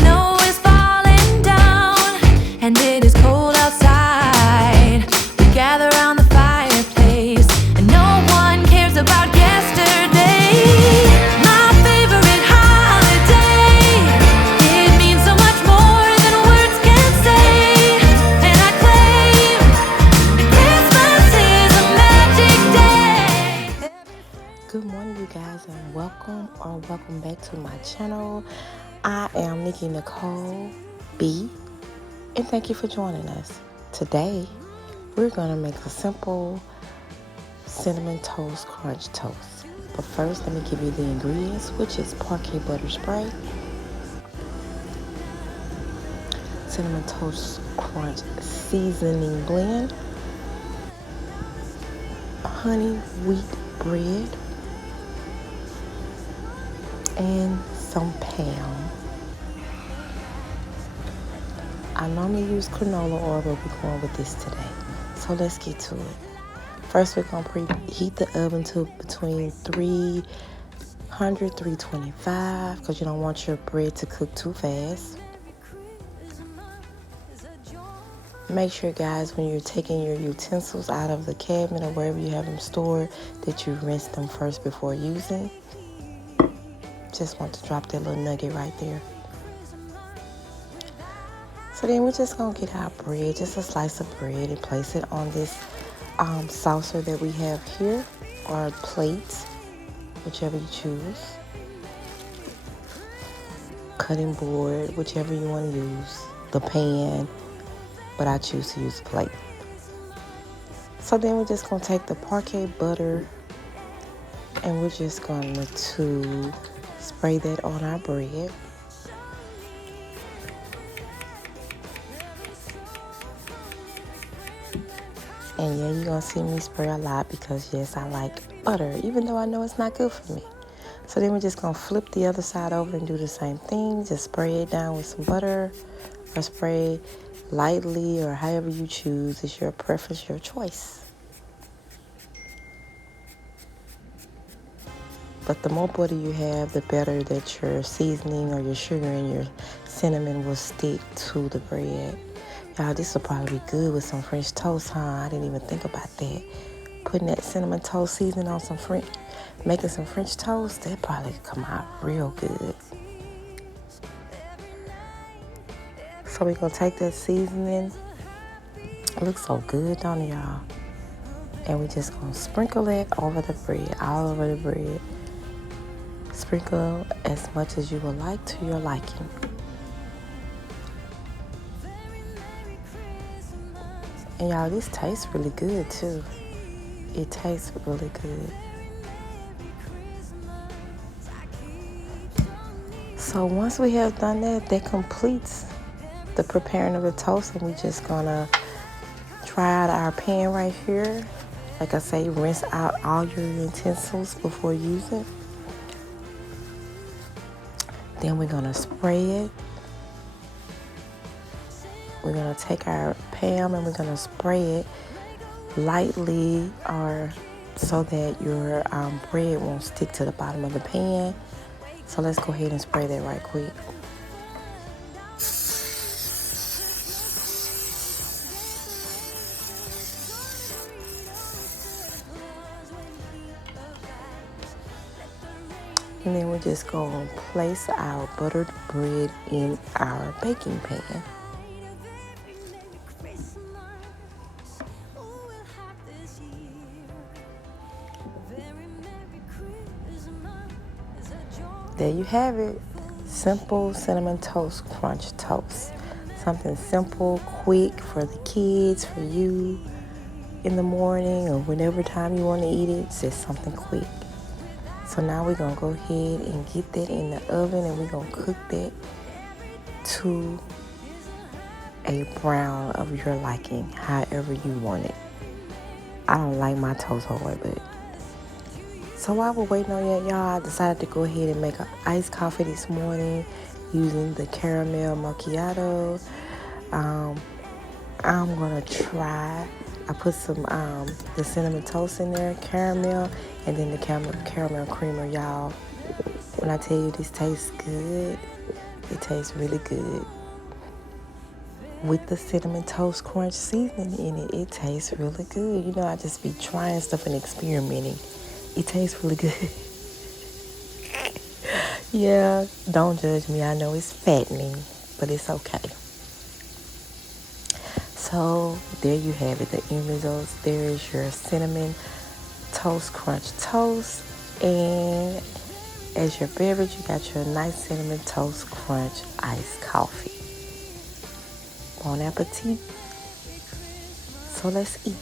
snow is falling down, and it is cold outside. We gather around the fireplace, and no one cares about yesterday. My favorite holiday, it means so much more than words can say. And I claim that Christmas is a magic day. Good morning, you guys, and welcome back to my channel. I am Nikki Nicole B, and thank you for joining us. Today, we're gonna make a simple cinnamon toast crunch toast. But first, let me give you the ingredients, which is parquet butter spray, cinnamon toast crunch seasoning blend, honey wheat bread, and some Pam. I normally use canola oil, but we're going with this today. So let's get to it. First, we're going to preheat the oven to between 300, 325, because you don't want your bread to cook too fast. Make sure, guys, when you're taking your utensils out of the cabinet or wherever you have them stored, that you rinse them first before using. Just want to drop that little nugget right there. So then we're just going to get our bread, just a slice of bread, and place it on this saucer that we have here, or plate, whichever you choose. Cutting board, whichever you want to use. The pan, but I choose to use a plate. So then we're just going to take the parquet butter, and we're just going to spray that on our bread. And yeah, you're going to see me spray a lot because, yes, I like butter, even though I know it's not good for me. So then we're just going to flip the other side over and do the same thing. Just spray it down with some butter, or spray lightly, or however you choose. It's your preference, your choice. But the more butter you have, the better that your seasoning or your sugar and your cinnamon will stick to the bread. Y'all, this will probably be good with some French toast, huh? I didn't even think about that. Putting that cinnamon toast seasoning on some making some French toast, that probably come out real good. So we're gonna take that seasoning. It looks so good, don't it, y'all? And we're just gonna sprinkle it over the bread, all over the bread. Sprinkle as much as you would like to your liking. And y'all, this tastes really good too. It tastes really good. So once we have done that, that completes the preparing of the toast, and we're just gonna try out our pan right here. Like I say, rinse out all your utensils before using. Then we're gonna spray it. We're gonna take our Pam and we're gonna spray it lightly, or so that your bread won't stick to the bottom of the pan. So let's go ahead and spray that right quick. And then we're just going to place our buttered bread in our baking pan. There you have it. Simple cinnamon toast crunch toast. Something simple, quick for the kids, for you in the morning, or whenever time you want to eat it. It's just something quick. So now we're going to go ahead and get that in the oven, and we're going to cook that to a brown of your liking, however you want it. I don't like my toast hard, but... So while we're waiting on that, y'all, I decided to go ahead and make an iced coffee this morning using the caramel macchiato. I'm going to try... I put some the cinnamon toast in there, caramel, and then the caramel creamer, y'all. When I tell you this tastes good, It tastes really good. With the cinnamon toast crunch seasoning in it, it tastes really good. You know, I just be trying stuff and experimenting. It tastes really good. Yeah, don't judge me. I know it's fattening, but it's okay. So there you have it, the end results. There is your cinnamon toast crunch toast, and as your beverage, you got your nice cinnamon toast crunch iced coffee. Bon appetit. So let's eat.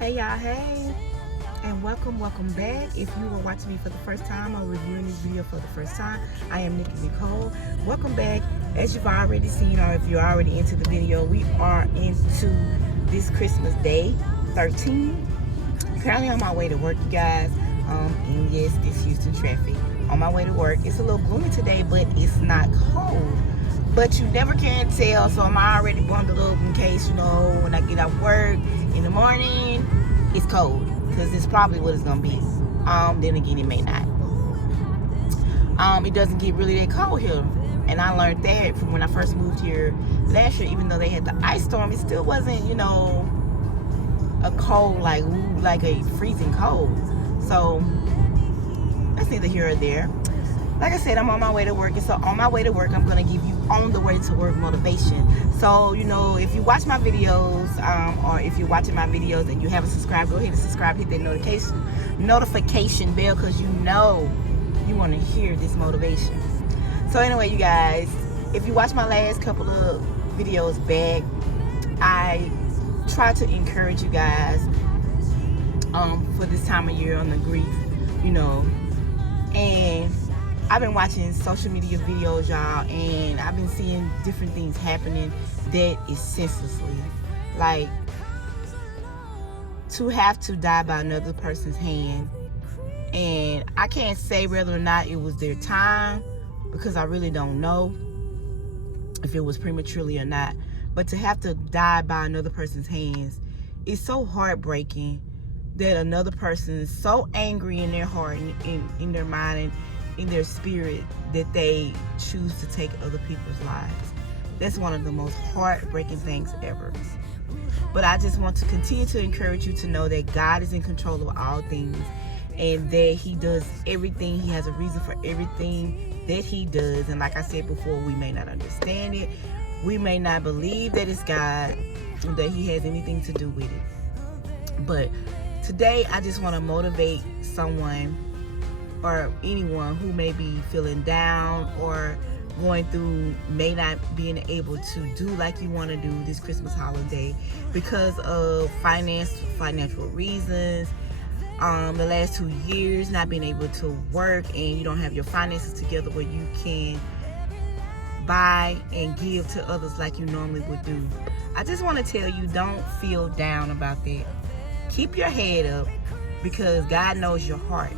Hey y'all, hey, and welcome back. If you are watching me for the first time or reviewing this video for the first time, I am Nikki Nicole. Welcome back. As you've already seen, or if you're already into the video, we are into this Christmas Day 13. Currently on my way to work, you guys, and yes, this Houston traffic. On my way to work, it's a little gloomy today, but it's not cold. But you never can tell, so I'm already bundled up in case, you know, when I get out of work in the morning, it's cold, because it's probably what it's going to be. Then again, it may not. It doesn't get really that cold here, and I learned that from when I first moved here last year. Even though they had the ice storm, it still wasn't, you know, a cold, like a freezing cold. So that's neither here or there. Like I said, I'm on my way to work, and so on my way to work, I'm going to give you on the way to work motivation. So, you know, if you watch my videos, or if you're watching my videos and you haven't subscribed, go ahead and subscribe, hit that notification bell, because you know you want to hear this motivation. So anyway, you guys, if you watch my last couple of videos back, I try to encourage you guys for this time of year on the grief, you know, and I've been watching social media videos, y'all, and I've been seeing different things happening that is senselessly. Like, to have to die by another person's hand. And I can't say whether or not it was their time, because I really don't know if it was prematurely or not. But to have to die by another person's hands is so heartbreaking, that another person is so angry in their heart, in their mind, and in their spirit, that they choose to take other people's lives. That's one of the most heartbreaking things ever. But I just want to continue to encourage you to know that God is in control of all things, and that He does everything. He has a reason for everything that He does. And like I said before, we may not understand it. We may not believe that it's God, and that He has anything to do with it. But today, I just want to motivate someone or anyone who may be feeling down or going through, may not being able to do like you want to do this Christmas holiday because of financial reasons, the last 2 years not being able to work, and you don't have your finances together where you can buy and give to others like you normally would do. I just want to tell you, don't feel down about that. Keep your head up, because God knows your heart.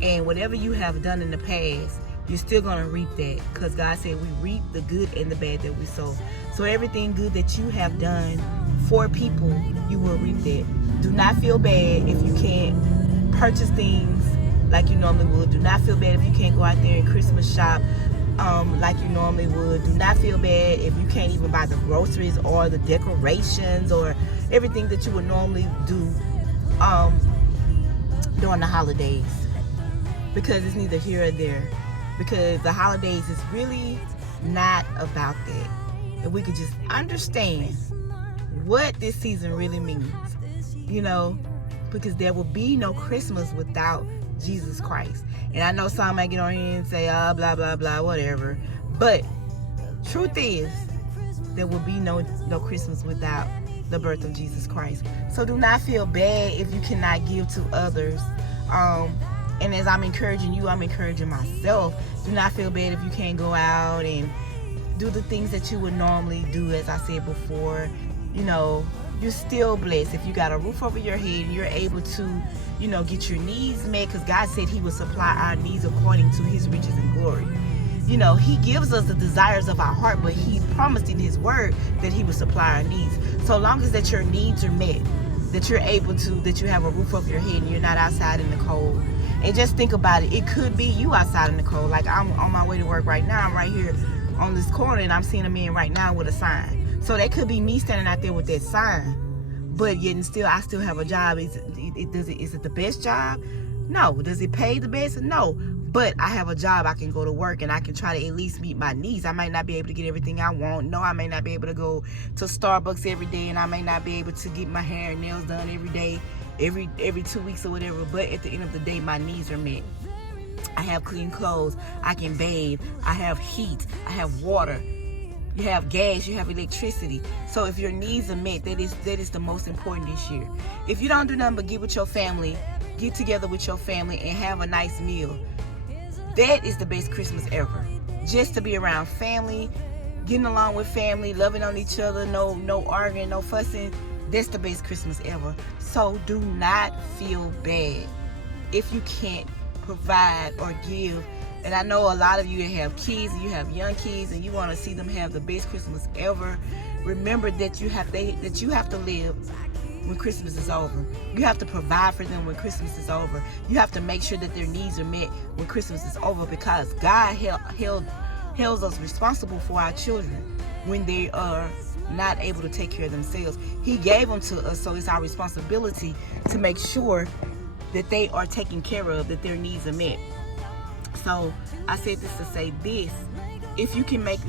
And whatever you have done in the past, you're still going to reap that, because God said we reap the good and the bad that we sow. So everything good that you have done for people, you will reap that. Do not feel bad if you can't purchase things like you normally would. Do not feel bad if you can't go out there and Christmas shop like you normally would. Do not feel bad if you can't even buy the groceries or the decorations or everything that you would normally do during the holidays, because it's neither here or there. Because the holidays is really not about that. And we could just understand what this season really means, you know, because there will be no Christmas without Jesus Christ. And I know some might get on here and say, blah, blah, blah, whatever. But truth is, there will be no Christmas without the birth of Jesus Christ. So do not feel bad if you cannot give to others. And as I'm encouraging you, I'm encouraging myself. Do not feel bad if you can't go out and do the things that you would normally do. As I said before, you know, you're still blessed if you got a roof over your head and you're able to, you know, get your needs met, because God said he would supply our needs according to his riches and glory. You know, he gives us the desires of our heart, but he promised in his word that he would supply our needs. So long as that your needs are met, that you're able to, that you have a roof over your head and you're not outside in the cold. And just think about it. It could be you outside in the cold. Like, I'm on my way to work right now. I'm right here on this corner and I'm seeing a man right now with a sign. So that could be me standing out there with that sign. But yet and still, I still have a job. Is it the best job? No. Does it pay the best? No. But I have a job. I can go to work and I can try to at least meet my needs. I might not be able to get everything I want. No, I may not be able to go to Starbucks every day, and I may not be able to get my hair and nails done every day, every 2 weeks or whatever. But at the end of the day, my needs are met. I have clean clothes. I can bathe. I have heat. I have water. You have gas, you have electricity. So if your needs are met, that is the most important this year. If you don't do nothing but get with your family, get together with your family and have a nice meal, that is the best Christmas ever. Just to be around family, getting along with family, loving on each other, no arguing, no fussing. That's the best Christmas ever. So do not feel bad if you can't provide or give. And I know a lot of you have kids and you have young kids and you want to see them have the best Christmas ever. Remember that you have to live when Christmas is over. You have to provide for them when Christmas is over. You have to make sure that their needs are met when Christmas is over, because God held us responsible for our children when they are not able to take care of themselves. He gave them to us, so it's our responsibility to make sure that they are taken care of, that their needs are met. So I said this to say this: if you can meet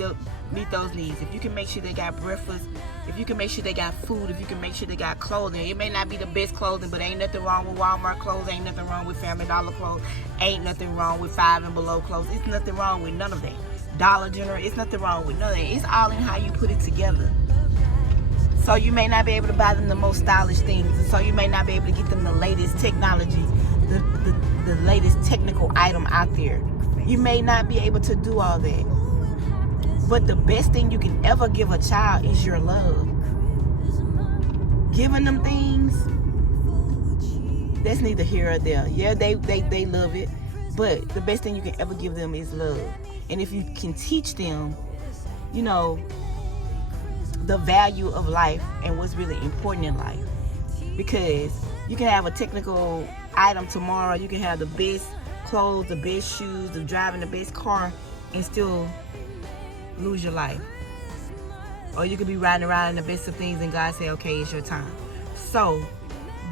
those needs, if you can make sure they got breakfast, if you can make sure they got food, if you can make sure they got clothing. It may not be the best clothing, but ain't nothing wrong with Walmart clothes, ain't nothing wrong with Family Dollar clothes, ain't nothing wrong with Five and Below clothes. It's nothing wrong with none of that. Dollar General, it's nothing wrong with none of that. It's all in how you put it together. So you may not be able to buy them the most stylish things, and so you may not be able to get them the latest technology, the latest technical item out there. You may not be able to do all that. But the best thing you can ever give a child is your love. Giving them things, that's neither here or there. Yeah, they love it, but the best thing you can ever give them is love. And if you can teach them, you know, the value of life and what's really important in life. Because you can have a technical item tomorrow, you can have the best clothes, the best shoes, the driving the best car, and still lose your life. Or you could be riding around in the best of things and God say, okay, it's your time. So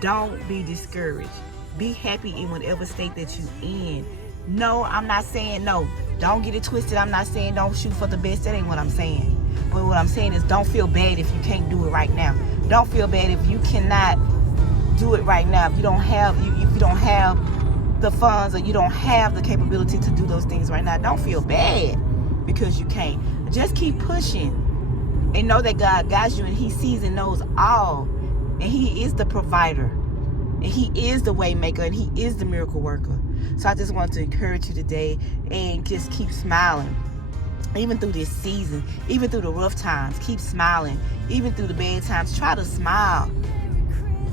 don't be discouraged. Be happy in whatever state that you're in. No, I'm not saying no. Don't get it twisted. I'm not saying don't shoot for the best. That ain't what I'm saying. But what I'm saying is don't feel bad if you can't do it right now. Don't feel bad if you cannot do it right now. If you don't have the funds or you don't have the capability to do those things right now, don't feel bad because you can't. Just keep pushing and know that God guides you and he sees and knows all. And he is the provider. And he is the way maker and he is the miracle worker. So I just want to encourage you today and just keep smiling. Even through this season, even through the rough times, keep smiling. Even through the bad times, try to smile.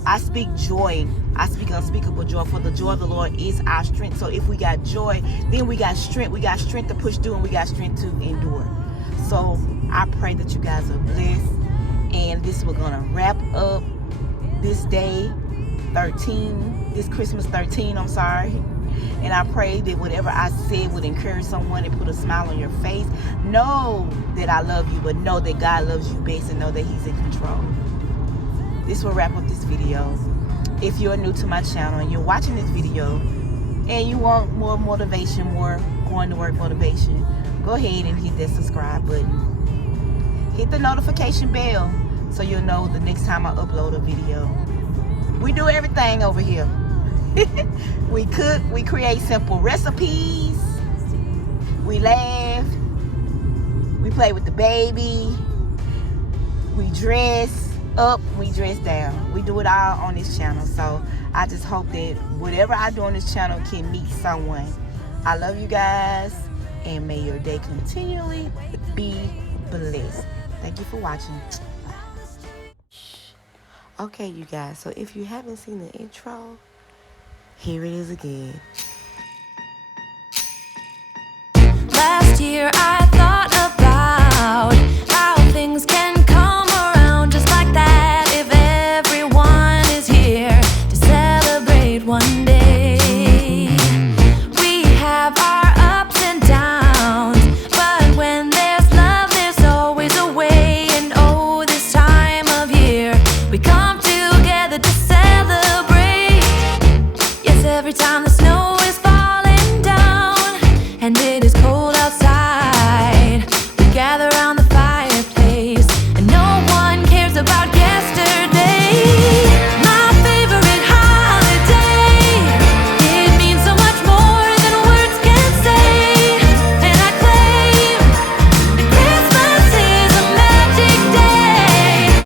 I speak joy. I speak unspeakable joy, for the joy of the Lord is our strength. So if we got joy, then we got strength. We got strength to push through and we got strength to endure. So I pray that you guys are blessed. And we're going to wrap up this day 13, this Christmas 13, I'm sorry. And I pray that whatever I said would encourage someone and put a smile on your face. Know that I love you, but know that God loves you best and know that he's in control. This will wrap up this video. If you're new to my channel and you're watching this video and you want more motivation, more going to work motivation, go ahead and hit that subscribe button. Hit the notification bell so you'll know the next time I upload a video. We do everything over here. We cook, we create simple recipes, we laugh, we play with the baby, we dress up, we dress down. We do it all on this channel. So I just hope that whatever I do on this channel can meet someone. I love you guys, and may your day continually be blessed. Thank you for watching. Okay, you guys, so if you haven't seen the intro, here it is again.